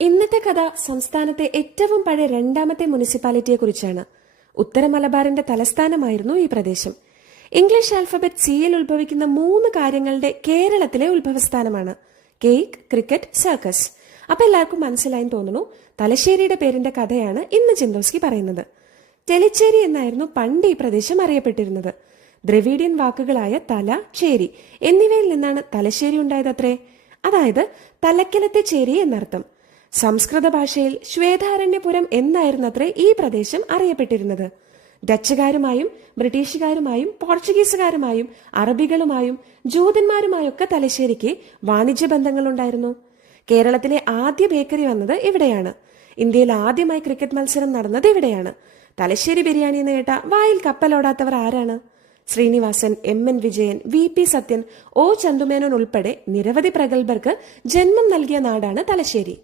ഇന്നത്തെ കഥ സംസ്ഥാനത്തെ ഏറ്റവും പഴയ രണ്ടാമത്തെ മുനിസിപ്പാലിറ്റിയെ കുറിച്ചാണ്. ഉത്തര മലബാറിന്റെ തലസ്ഥാനമായിരുന്നു ഈ പ്രദേശം. ഇംഗ്ലീഷ് ആൽഫബറ്റ് സിയിൽ ഉത്ഭവിക്കുന്ന 3 കാര്യങ്ങളുടെ കേരളത്തിലെ ഉത്ഭവസ്ഥാനമാണ്. Cake, cricket, circus. അപ്പൊ എല്ലാവർക്കും മനസ്സിലായി തോന്നുന്നു. തലശ്ശേരിയുടെ പേരിന്റെ കഥയാണ് ഇന്ന് ചിന്തോസ്കി പറയുന്നത്. തെളിച്ചേരി എന്നായിരുന്നു പണ്ട് ഈ പ്രദേശം അറിയപ്പെട്ടിരുന്നത്. ദ്രവീഡിയൻ വാക്കുകളായ തല, ചേരി എന്നിവയിൽ നിന്നാണ് തലശ്ശേരി ഉണ്ടായതത്രേ. അതായത് തലക്കലത്തെ ചേരി എന്നർത്ഥം. സംസ്കൃത ഭാഷയിൽ ശ്വേതാരണ്യപുരം എന്നായിരുന്നത്രേ ഈ പ്രദേശം അറിയപ്പെട്ടിരുന്നത്. ഡച്ചുകാരുമായും ബ്രിട്ടീഷുകാരുമായും പോർച്ചുഗീസുകാരുമായും അറബികളുമായും ജൂതന്മാരുമായൊക്കെ തലശ്ശേരിക്ക് വാണിജ്യ ബന്ധങ്ങളുണ്ടായിരുന്നു. കേരളത്തിലെ ആദ്യ ബേക്കറി വന്നത് ഇവിടെയാണ്. ഇന്ത്യയിൽ ആദ്യമായി ക്രിക്കറ്റ് മത്സരം നടന്നത് ഇവിടെയാണ്. തലശ്ശേരി ബിരിയാണി എന്ന് കേട്ട വായിൽ കപ്പലോടാത്തവർ ആരാണ്? Sreenivasan, MN Vijayan, VP Sathyan, O Chandu Menon ഉൾപ്പെടെ നിരവധി പ്രഗത്ഭർക്ക് ജന്മം നൽകിയ നാടാണ് തലശ്ശേരി.